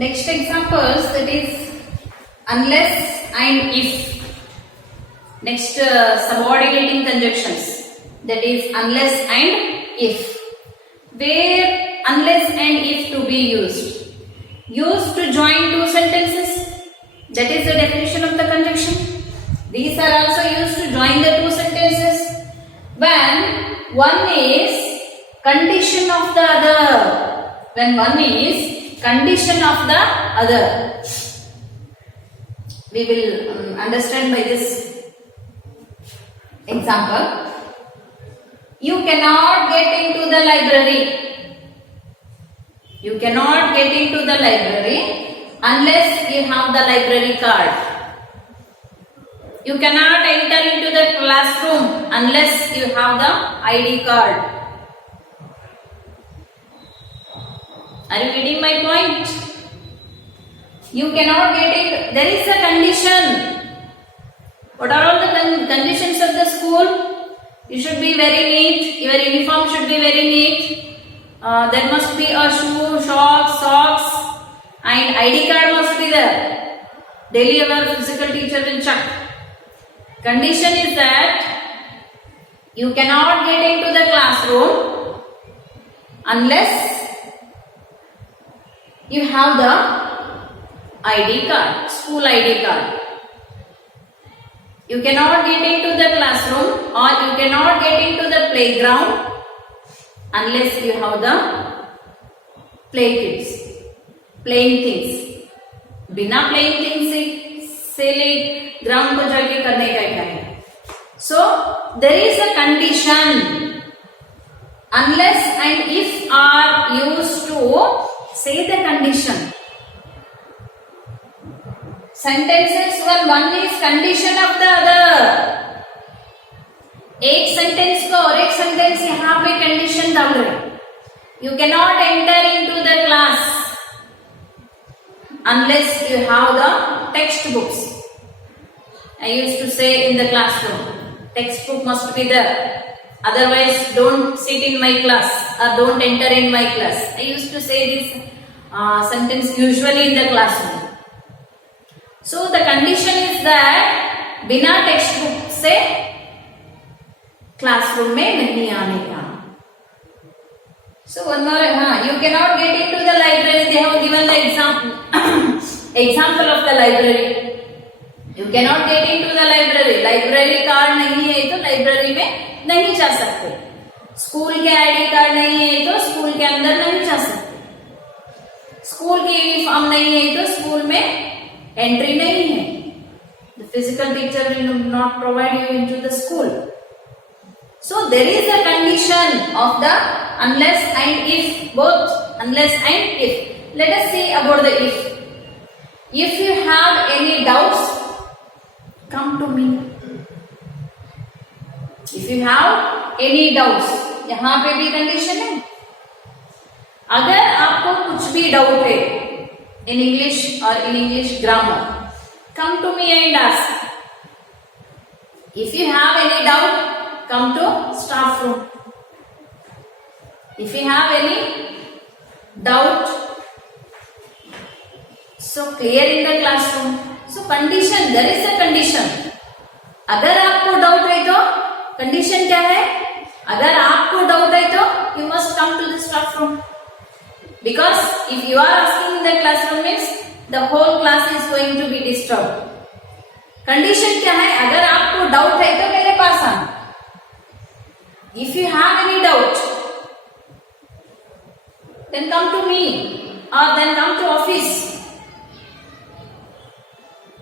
Next examples, that is unless and if. Next subordinating conjunctions, that is unless and if. Where unless and if to be used? Used to join two sentences. That is the definition of the conjunction. These are also used to join the two sentences. When one is condition of the other. When one is condition of the other. We will understand by this example. You cannot get into the library. You cannot get into the library unless you have the library card. You cannot enter into the classroom unless you have the ID card. Are you getting my point? You cannot get it. There is a condition. What are all the conditions of the school? You should be very neat. Your uniform should be very neat. There must be a shoe, socks, and ID card must be there. Daily our physical teacher will check. Condition is that you cannot get into the classroom unless you have the ID card, school ID card. You cannot get into the classroom or you cannot get into the playground unless you have the play kids, playing things. बिना playing things से ले ground को जाके करने का क्या है? So there is a condition. Unless and if are used to say the condition. Sentences when one is condition of the other. एक सेंटेंस को और एक सेंटेंस यहाँ पे कंडीशन डाल रहे. You cannot enter into the class unless you have the textbooks. I used to say in the classroom, textbook must be there. Otherwise, don't sit in my class or don't enter in my class. I used to say this sentence usually in the classroom. So the condition is that बिना textbook से classroom में नहीं आने का. So one more, you cannot get into the library. They have given the example of the library. You cannot get into the library. Library card नहीं है तो library में नहीं जा सकते. स्कूल के आईडी कार्ड नहीं है तो स्कूल के अंदर नहीं जा सकते. स्कूल की यूनिफॉर्म नहीं है तो स्कूल में एंट्री नहीं है. The physical teacher will not provide you into the school. So there is a condition of the unless and if, both unless and if. Let us see about the if. If you have any doubts, come to me. If you have any doubts, यहाँ पे भी condition है. अगर आपको कुछ भी doubt है in English or in English grammar, come to me and ask. If you have any doubt, come to staff room. If you have any doubt, so clear in the classroom. So condition, there is a condition. अगर आपको doubt है तो condition क्या है? अगर आपको doubt है तो you must come to the staff room. Because if you are asking in the classroom means the whole class is going to be disturbed. Condition क्या है? अगर आपको डाउट है तो मेरे पास आना. If you have any doubt, then come to me or then come to office.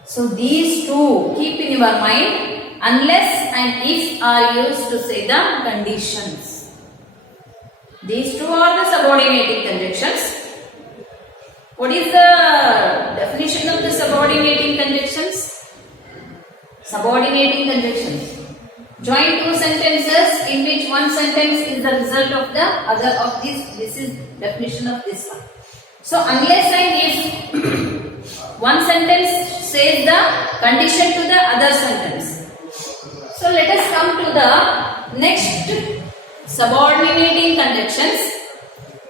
So these two keep in your mind. Unless and if are used to say the conditions. These two are the subordinating conjunctions. What is the definition of the subordinating conjunctions? Subordinating conjunctions. Join two sentences in which one sentence is the result of the other of this. This is definition of this one. So unless and if one sentence says the condition to the other sentence. So let us come to the next subordinating conjunctions.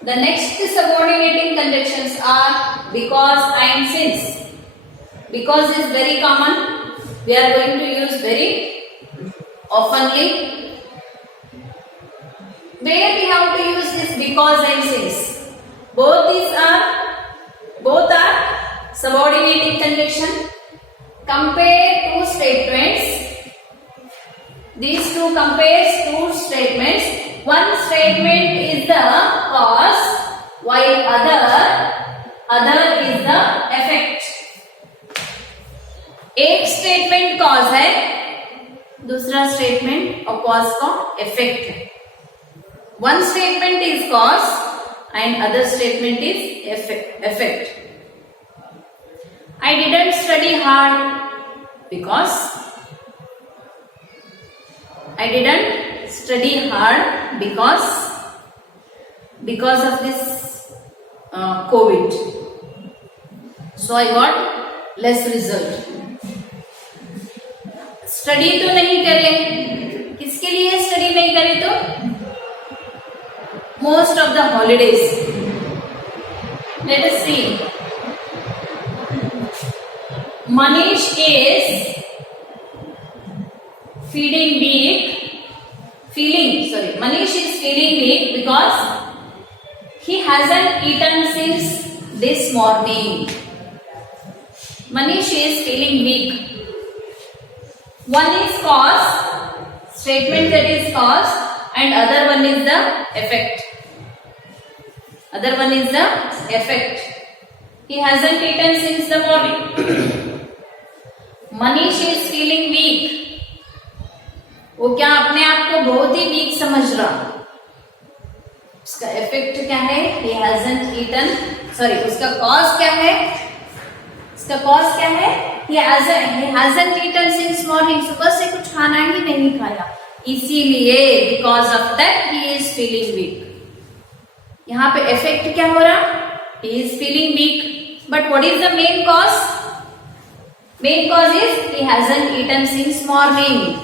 The next subordinating conjunctions are because and since. Because is very common. We are going to use very oftenly. Where we have to use this because and since. Both are subordinating conjunction. Compare two statements. These two compares two statements. One statement is the cause while other is the effect. एक statement cause है, दूसरा statement और cause का effect है. One statement is cause and other statement is effect. I didn't study hard because of this COVID. So I got less result. Study तो नहीं करे. किसके लिए स्टडी नहीं करे? तो most of the holidays. Let us see. Manish is feeling weak because he hasn't eaten since this morning. Manish is feeling weak. One is cause, statement that is cause, and other one is the effect. He hasn't eaten since the morning. Manish is feeling weak. वो क्या अपने आप को बहुत ही week समझ रहा. उसका effect क्या है? He hasn't eaten. उसका कॉज क्या है? He hasn't eaten since morning. सुबह से कुछ खाना ही नहीं खाया. इसीलिए because of that he is feeling weak. यहाँ पे इफेक्ट क्या हो रहा? He is feeling weak. But what is the main cause? Main cause is he hasn't eaten since morning.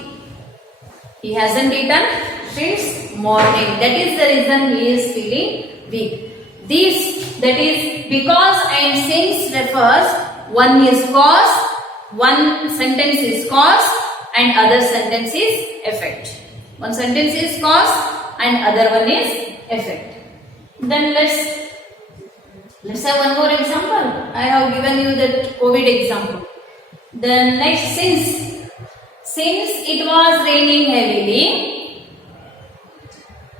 That is the reason he is feeling weak. That is because and since refers, one is cause, one sentence is cause and other sentence is effect. One sentence is cause and other one is effect. Then let's have one more example. I have given you that COVID example. Then next, since it was raining heavily,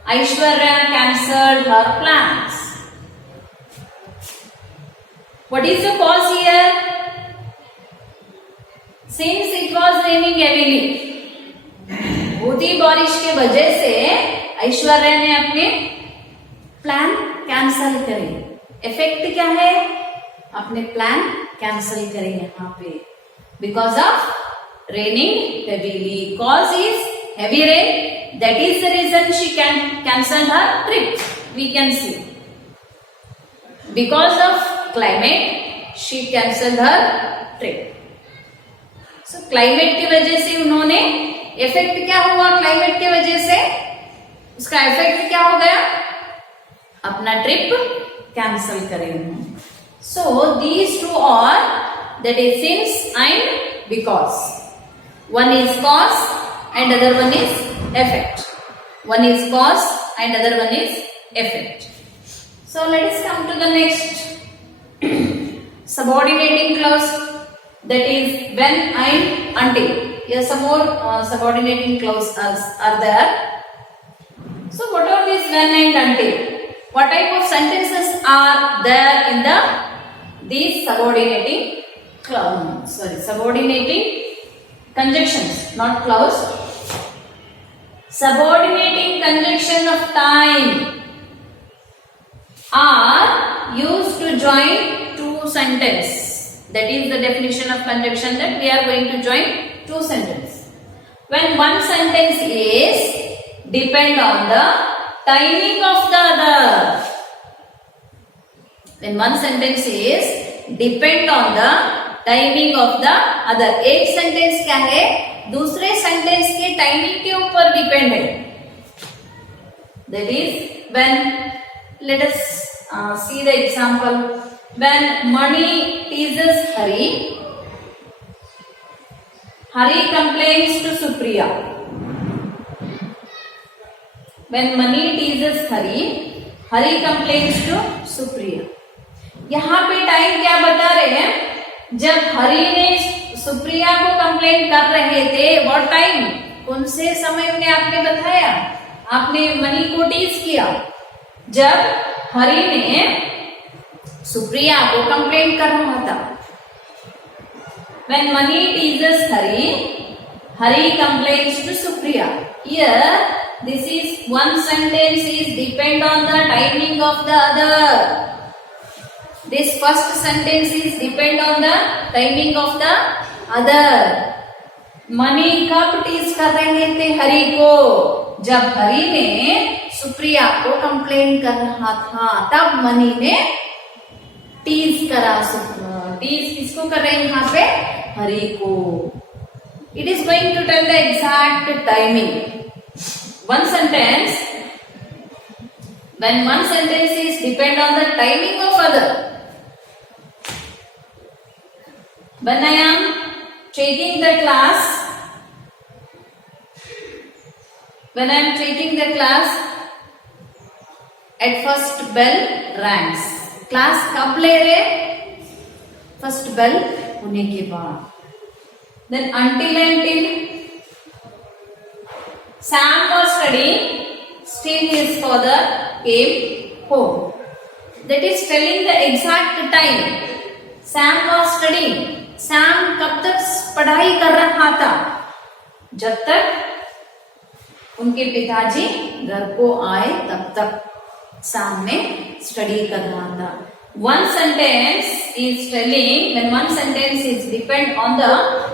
Aishwarya cancelled her plans. What is the cause here? Since it was raining heavily, बहुत ही बारिश के वजह से ऐश्वर्या ने अपने plan cancel करे. Effect क्या है? अपने प्लान कैंसल करें यहाँ पे. Because of raining heavily. Cause is heavy rain. That is the reason she cancelled her trip. We can see. Because of climate, she cancelled her trip. So climate की वजह से उन्होंने इफेक्ट क्या हुआ? Climate की वजह से उसका इफेक्ट क्या हो गया? अपना ट्रिप कैंसिल करें उन्होंने. So these two are, that is since and because. One is cause and other one is effect. So let us come to the next subordinating clause, that is when and until. Here some more subordinating clauses are there. So what are these when and until? What type of sentences are there in these subordinating conjunctions, not clause. Subordinating conjunction of time are used to join two sentences. That is the definition of conjunction, that we are going to join two sentences. When one sentence is depend on the timing of the other. When one sentence is depend on the timing of the other. एक sentence क्या है? दूसरे sentence के timing के ऊपर depend है. That is when let us see the example. When Mani teases Hari, Hari complains to Supriya. When Mani teases Hari, Hari complains to Supriya. यहाँ पे टाइम क्या बता रहे हैं? जब हरि ने सुप्रिया को कंप्लेन कर रहे थे, व्हाट टाइम, कौन से समय में आपने बताया, आपने मनी को टीज किया जब हरि ने सुप्रिया को कंप्लेन कर रहा था. When Mani teases Hari, Hari complains to Supriya. Here, this is one sentence is depend on the timing of the other. This first sentence is depend on the timing of the other. Mani कब tease कर रहे थे हरि को? जब हरि ने सुप्रिया को complain कर रहा था, तब मनी ने टीज करा. टीज किसको कर रहे हैं यहाँ पे? हरि को. It is going to tell the exact timing. One sentence, when one sentence is depend on the timing of other. When I am taking the class, at first bell rings. Class कब ले रहे? First bell होने के बाद. Then until Sam was studying, still his father came home. That is telling the exact time. Sam was studying. Sam कब तक पढ़ाई कर रहा था? जब तक उनके पिताजी घर को आए तब तक Sam ने स्टडी कर रहा था. One sentence is telling, when one sentence is depend on the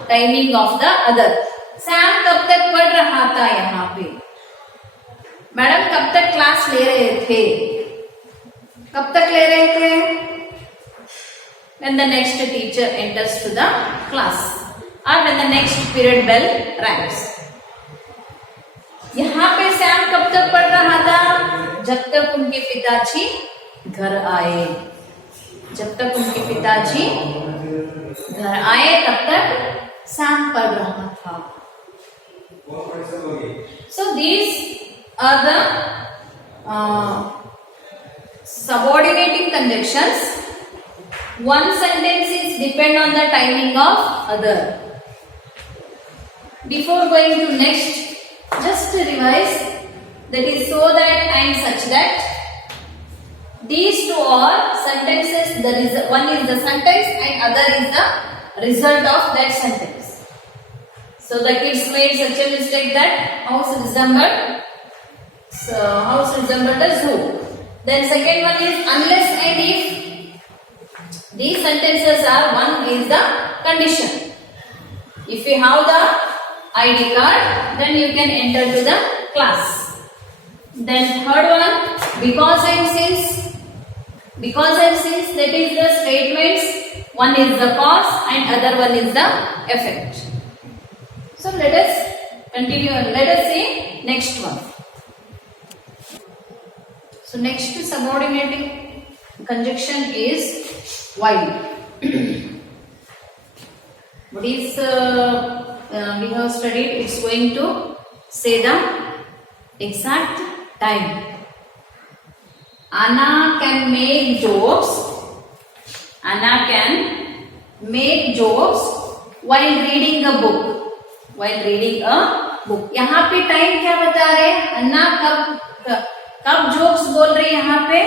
timing of the other. Sam कब तक पढ़ रहा था यहाँ पे? मैडम कब तक क्लास ले रहे थे? कब तक ले रहे थे? When the next teacher enters to the class or when the next period bell rings. यहाँ पे सैम कब तक पढ़ रहा था? जब तक उनके पिताजी घर आए. जब तक उनके पिताजी घर आए तब तक सैम पढ़ रहा था. So these are the subordinating conjunctions. One sentence is depend on the timing of other. Before going to next, just to revise, that is so that and such that. These two are sentences. One is the sentence and other is the result of that sentence. So the kids made such a mistake that house resembled the zoo. Then second one is unless and if. These sentences are, one is the condition. If you have the ID card, then you can enter to the class. Then third one, because and since. Because and since, that is the statements. One is the cause and other one is the effect. So let us continue and let us see next one. So next subordinating conjunction is while. What is we have studied? It's going to say the exact time. Anna can make jokes. Anna can make jokes while reading a book. While reading a book. यहाँ पे time क्या बता रहे हैं? अन्ना कब jokes बोल रही है यहाँ पे?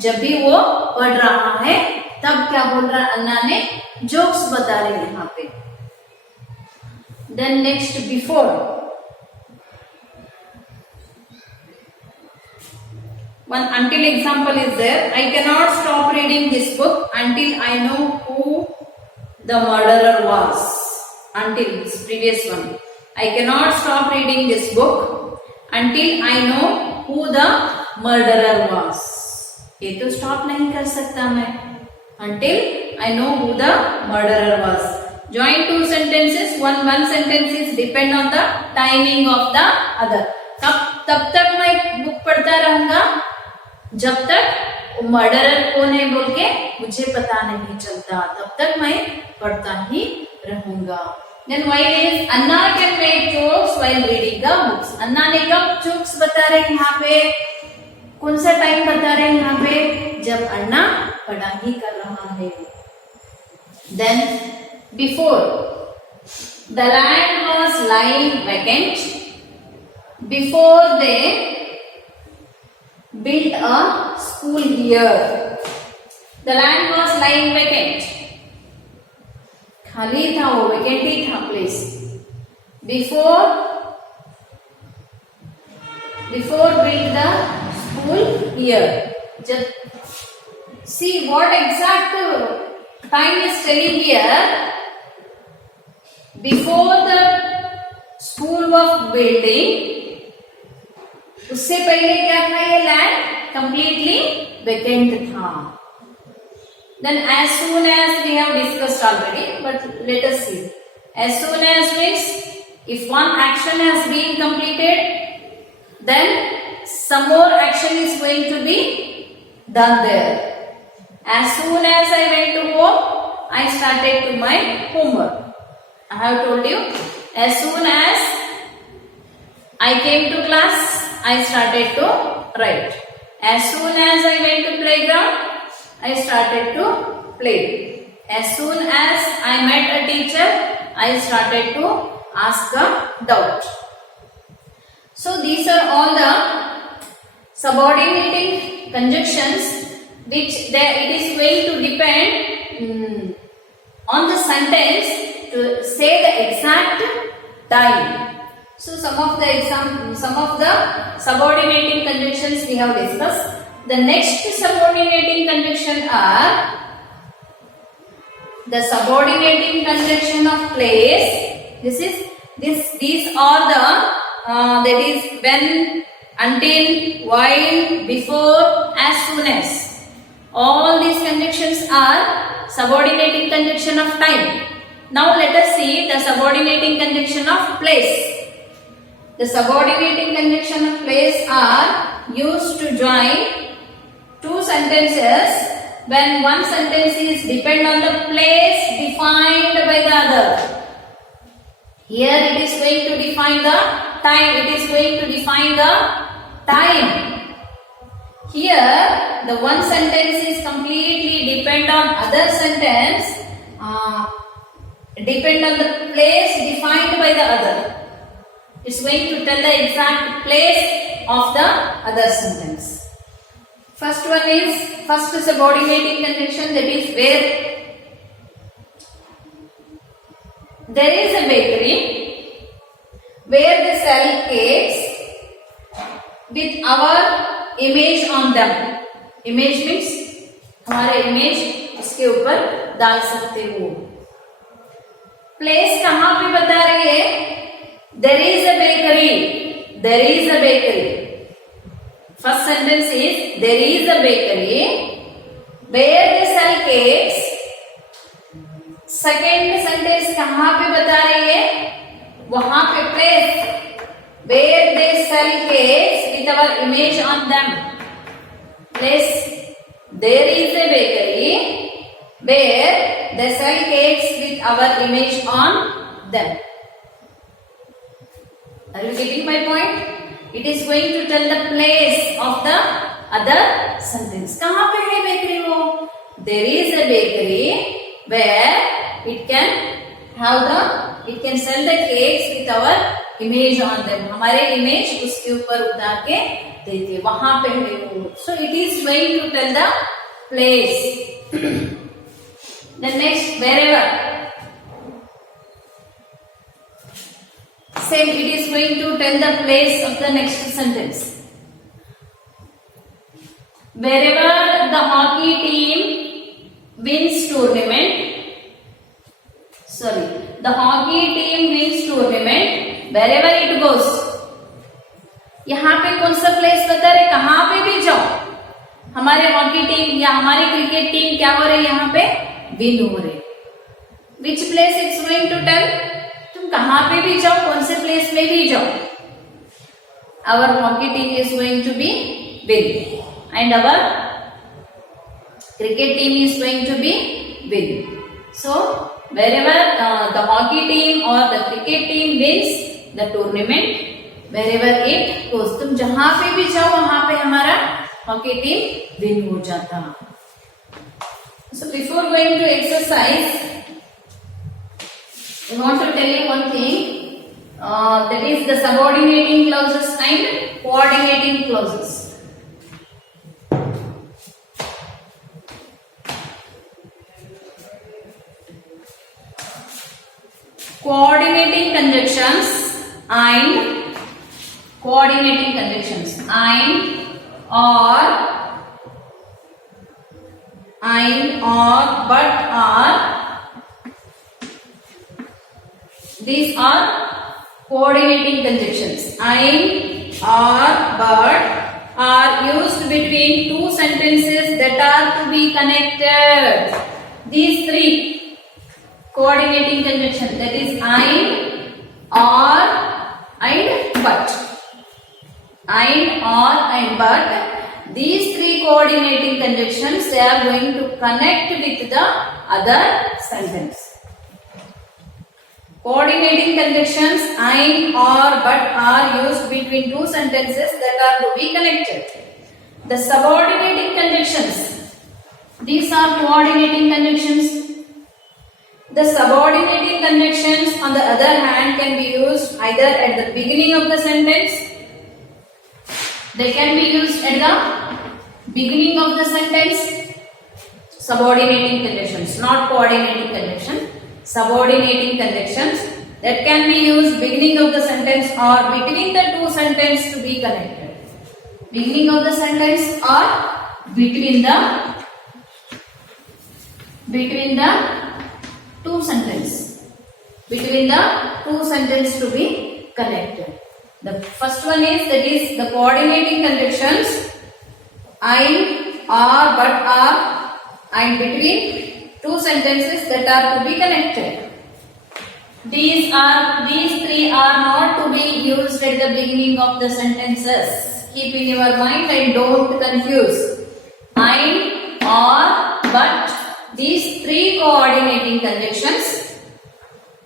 जब भी वो पढ़ रहा है तब क्या बोल रहा है? अन्ना ने जोक्स बता रहे हैं यहाँ पे. Then next before. One until example is there. I cannot stop reading this book until I know who the murderer was. Until this previous one. I cannot stop reading this book until I know who the murderer was. ये तो stop नहीं कर सकता मैं. Until I know who the murderer was. Join two sentences. One sentence is depend on the timing of the other. तब तक मैं book पढ़ता रहूंगा जब तक मर्डरर कौन है बोल के मुझे पता नहीं चलता, तब तक मैं पढ़ता ही रहूंगा। Then while is Anna can make jokes while reading the books. अन्ना ने कब जोक्स बता रहे हैं यहाँ पे, कौन सा टाइम बता रहे हैं यहाँ पे, जब अन्ना पढ़ाई कर रहा है। Then before the land was lying vacant, before they built a school here. The land was lying vacant. खाली था वो, vacant ही था place. Before built the school here. Just see what exact time is telling here. Before the school was building, उससे पहले क्या था, ये land completely vacant था। Then as soon as we have discussed already, but let us see. As soon as means if one action has been completed, then some more action is going to be done there. As soon as I went to home, I started to my homework. I have told you, as soon as I came to class, I started to write. As soon as I went to playground, I started to play. As soon as I met a teacher, I started to ask a doubt. So these are all the subordinating conjunctions which it is going to depend on the sentence to say the exact time. So some of the subordinating conjunctions we have discussed. The next subordinating conjunction are the subordinating conjunction of place. These are the that is when, until, while, before, as soon as. All these conjunctions are subordinating conjunction of time. Now let us see the subordinating conjunction of place. The subordinating conjunction of place are used to join two sentences when one sentence is depend on the place defined by the other. Here it is going to define the time. It is going to define the time. Here the one sentence is completely depend on other sentence, depend on the place defined by the other. It's going to tell the exact place of the other sentence. First one is first subordinating conjunction, that is where there is a bakery where they sell cakes with our image on them. Image means हमारे image उसके ऊपर डाल सकते हो। Place कहाँ पे बता रही है? There is a bakery. There is a bakery. First sentence is there is a bakery where they sell cakes. Second sentence कहाँ पे बता रही है? वहां पे place where they sell cakes with our image on them. Place there is a bakery where they sell cakes with our image on them. Are you getting my point? It is going to tell the place of the other sentence. कहाँ पे है bakery वो? There is a bakery where it can sell the cakes with our image on them. हमारे image उसके ऊपर उतार के देते, वहां पे है वो. So it is going to tell the place. The next, wherever. Same, it is going to tell the place of the next sentence. Wherever the hockey team wins tournament, the hockey team wins tournament, wherever it goes. यहाँ पे कौन सा place बता रहे? कहाँ पे भी जाओ, हमारे हॉकी टीम या हमारी क्रिकेट टीम क्या हो रही है? यहाँ पे विन हो रहे. Which place it's going to tell? तुम कहाँ पे भी जाओ, कौन से प्लेस में भी जाओ, our hockey team is going to be win and our cricket team is going to be win. So wherever the hockey team or the cricket team wins the tournament, wherever it goes, तुम जहां पे भी जाओ वहां पे हमारा hockey team win हो जाता. So before going to exercise, I want to tell you one thing. That is the subordinating clauses and coordinating clauses. Coordinating conjunctions and or but are, these are coordinating conjunctions. And or but are used between two sentences that are to be connected. These three coordinating conjunctions, that is and, or, and but. And, or, and but. These three coordinating conjunctions, they are going to connect with the other sentence. Coordinating conjunctions and, or, but are used between two sentences that are to be connected. The subordinating conjunctions, these are coordinating conjunctions. The subordinating conjunctions, on the other hand, can be used either at the beginning of the sentence. They can be used at the beginning of the sentence. Subordinating conjunctions, not coordinating conjunction. Subordinating conjunctions that can be used beginning of the sentence or between the two sentences to be connected. Beginning of the sentence or between the two sentences. Between the two sentences to be connected. The first one is, that is the coordinating conjunctions and, or, but, are, and between two sentences that are to be connected. These three are not to be used at the beginning of the sentences. Keep in your mind and don't confuse. And, or, but, these three coordinating conjunctions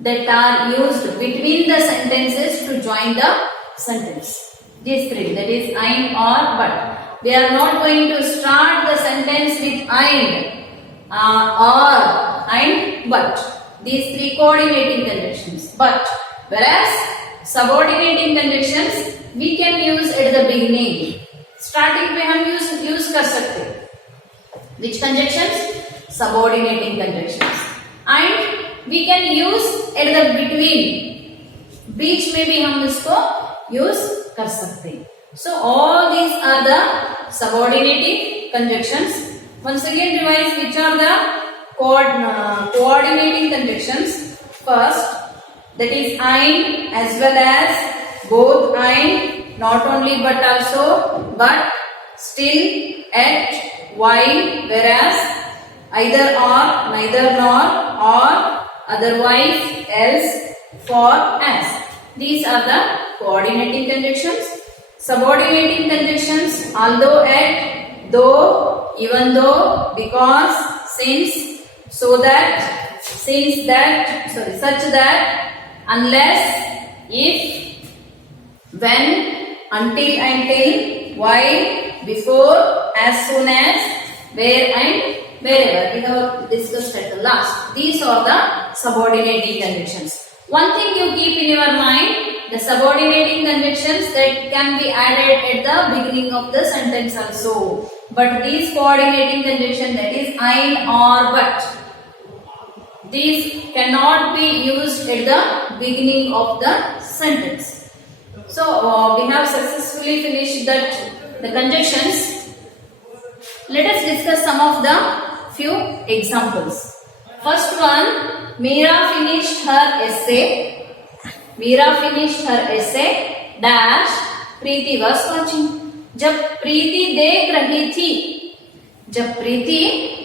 that are used between the sentences to join the sentence. These three, that is and, or, but. We are not going to start the sentence with and, or, and, but. These three coordinating conjunctions. But whereas subordinating conjunctions we can use at the beginning. Starting पे हम use कर सकते. Which conjunctions? Subordinating conjunctions. And we can use at the between. बीच में भी हम इसको use कर सकते. So all these are the subordinating conjunctions. Once again revise which are the coordinating conjunctions. First, that is and, as well as both and, not only but also, but, still, at, while, whereas, either or, neither nor, or, otherwise, else, for, as. These are the coordinating conjunctions. Subordinating conjunctions, although, at, though, even though, because, since, so that, since that, such that, unless, if, when, until and till, while, before, as soon as, where and wherever. We have discussed at the last. These are the subordinating conjunctions. One thing you keep in your mind, the subordinating conjunctions that can be added at the beginning of the sentence also. But these coordinating conjunction, that is and, or, but, these cannot be used at the beginning of the sentence. So we have successfully finished the conjunctions. Let us discuss some of the few examples. First one, Meera finished her essay. Meera finished her essay. Dash, Preeti was watching. जब प्रीति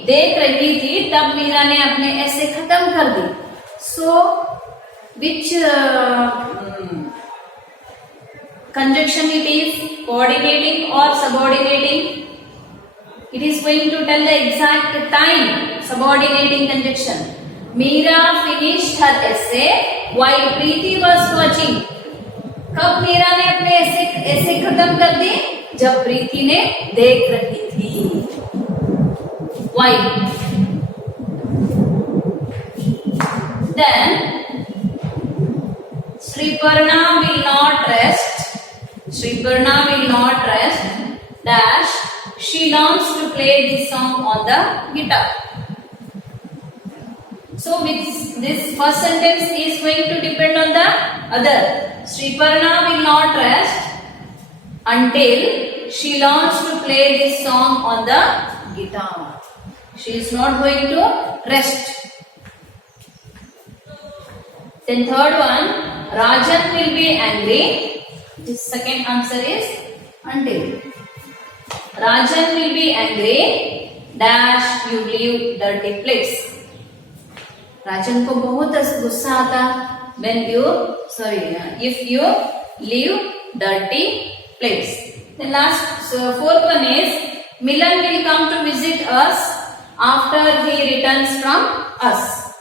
देख रही थी तब मीरा ने अपने ऐसे खत्म कर दी. So which conjunction it is? Coordinating or subordinating? It is going to tell the exact time. Subordinating conjunction. Meera finished her essay while Preeti was watching. कब मीरा ने अपने ऐसे खत्म कर दी? जब प्रीति ने देख रही थी. Why? Then Sriparna will not rest. Sriparna will not rest. Dash. She learns to play this song on the guitar. So this first sentence is going to depend on the other. Sriparna will not rest until she learns to play this song on the guitar. She is not going to rest. Then third one, Rajan will be angry. This second answer is until. Rajan will be angry. Dash you leave dirty place. राजन को बहुत गुस्सा आता when if you leave dirty place. The last fourth one is Milan will come to visit us after he returns from us.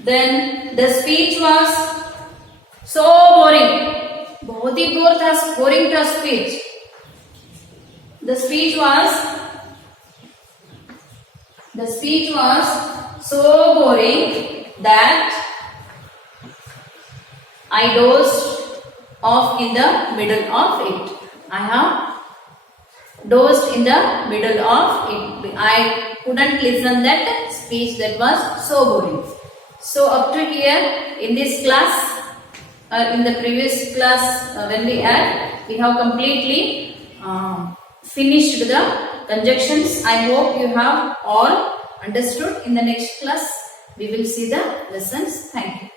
Then the speech was so boring. बहुत ही boring था speech. The speech was so boring that I dozed off in the middle of it. I have dozed in the middle of it. I couldn't listen that speech that was so boring. So up to here in this class, in the previous class when we have completely finished the conjunctions. I hope you have all understood. In the next class we will see the lessons. Thank you.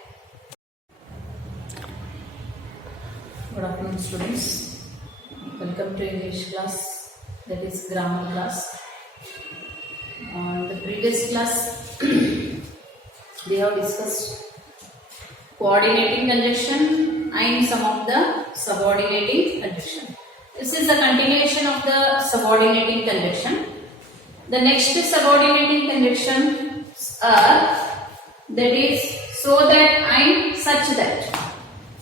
Good afternoon students. Welcome to English class, that is grammar class. In the previous class we have discussed coordinating conjunction and some of the subordinating conjunction. This is a continuation of the subordinating conjunction. The next subordinating conjunctions are that is so that and such that.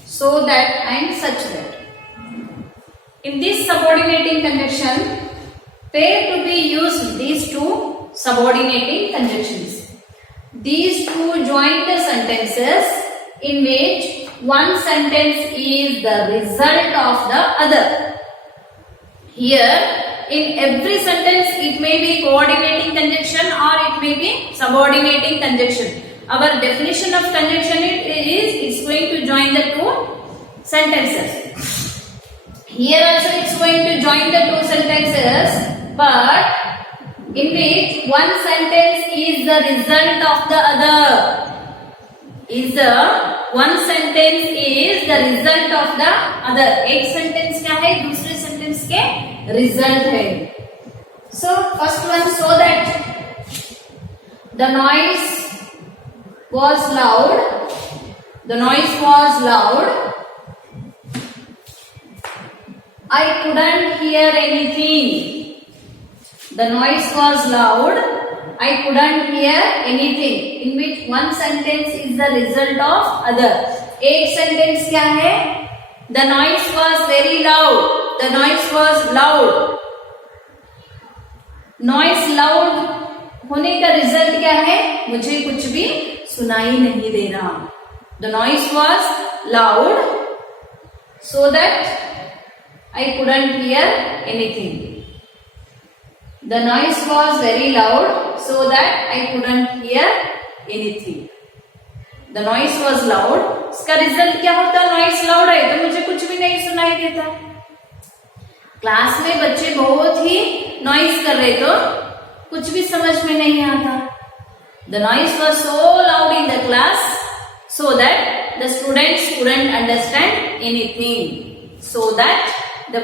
So that and such that. In this subordinating conjunction, pair to be used these two subordinating conjunctions. These two join the sentences in which one sentence is the result of the other. Here, in every sentence, it may be coordinating conjunction or it may be subordinating conjunction. Our definition of conjunction is going to join the two sentences. Here also it's going to join the two sentences, but in which one sentence is the result of the other. One sentence is the result of the other. एक sentence क्या है, दूसरे sentence के result है. So first one, so that the noise was loud. The noise was loud. I couldn't hear anything. The noise was loud. I couldn't hear anything. In which one sentence is the result of other. एक sentence क्या है? The noise was very loud. The noise was loud. Noise loud होने का result क्या है? मुझे कुछ भी सुनाई नहीं दे रहा. The noise was loud, so that I couldn't hear anything. The noise was very loud, so that I couldn't hear anything. The noise was loud. इसका रिजल्ट क्या होता है? नॉइस लाउड है तो मुझे कुछ भी नहीं सुनाई देता. क्लास में बच्चे बहुत ही नॉइस कर रहे तो कुछ भी समझ में नहीं आता. The noise was so loud in the class, so that the students couldn't understand anything. So that the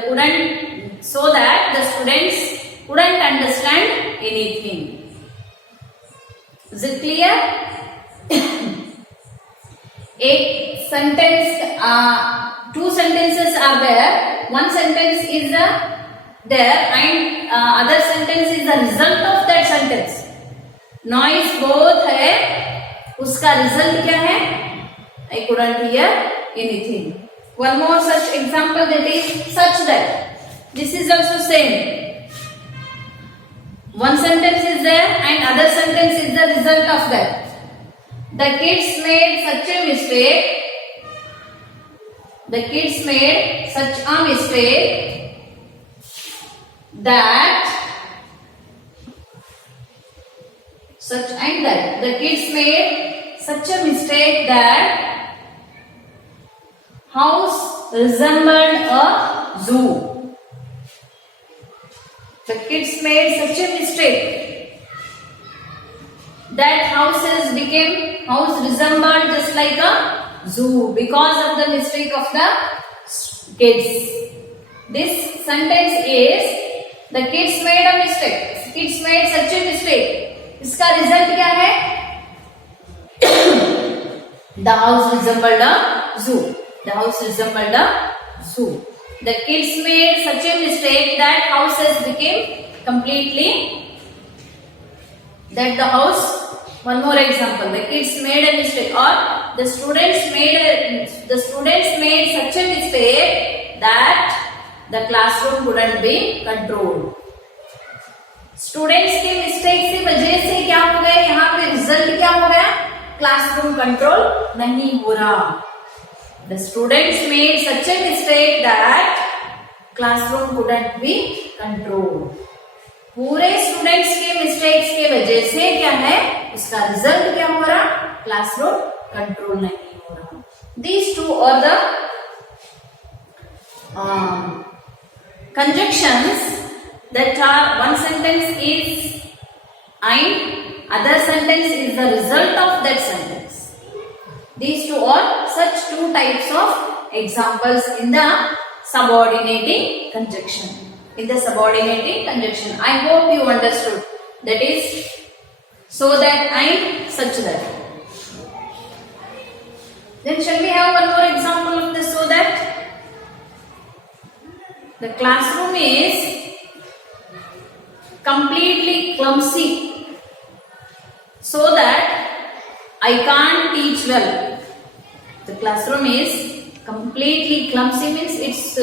students couldn't understand anything. Is it clear? एक sentence, two sentences are there. One sentence is the there and other sentence is the result of that sentence. Noise both है, उसका result क्या है? I couldn't hear anything. One more such example, that is such that. This is also same. One sentence is there and other sentence is the result of that. The kids made such a mistake. The kids made such a mistake that such and that. The kids made such a mistake that house resembled a zoo. The kids made such a mistake that house resembled just like a zoo because of the mistake of the kids. This sentence is the kids made a mistake. Kids made such a mistake. इसका result क्या है? The house resembled a zoo. The house resembled a zoo. The kids made such a mistake that houses became completely. That the house. One more example. The kids made a mistake, or the students made such a mistake that the classroom couldn't be controlled. Students के mistake की वजह से क्या हो गया? यहाँ पे result क्या हो गया? क्लासरूम कंट्रोल नहीं हो रहा. The students made such a mistake that classroom couldn't B control. पूरे स्टूडेंट्स के मिस्टेक्स के वजह से क्या है? उसका रिजल्ट क्या हो रहा? क्लासरूम कंट्रोल नहीं हो रहा. These two are the conjunctions that are one sentence is and other sentence is the result of that sentence. These two are such two types of examples in the subordinating conjunction. In the subordinating conjunction, I hope you understood. That is so that and such that. Then shall we have one more example of the so that? The classroom is completely clumsy so that I can't teach well. The classroom is completely clumsy means it's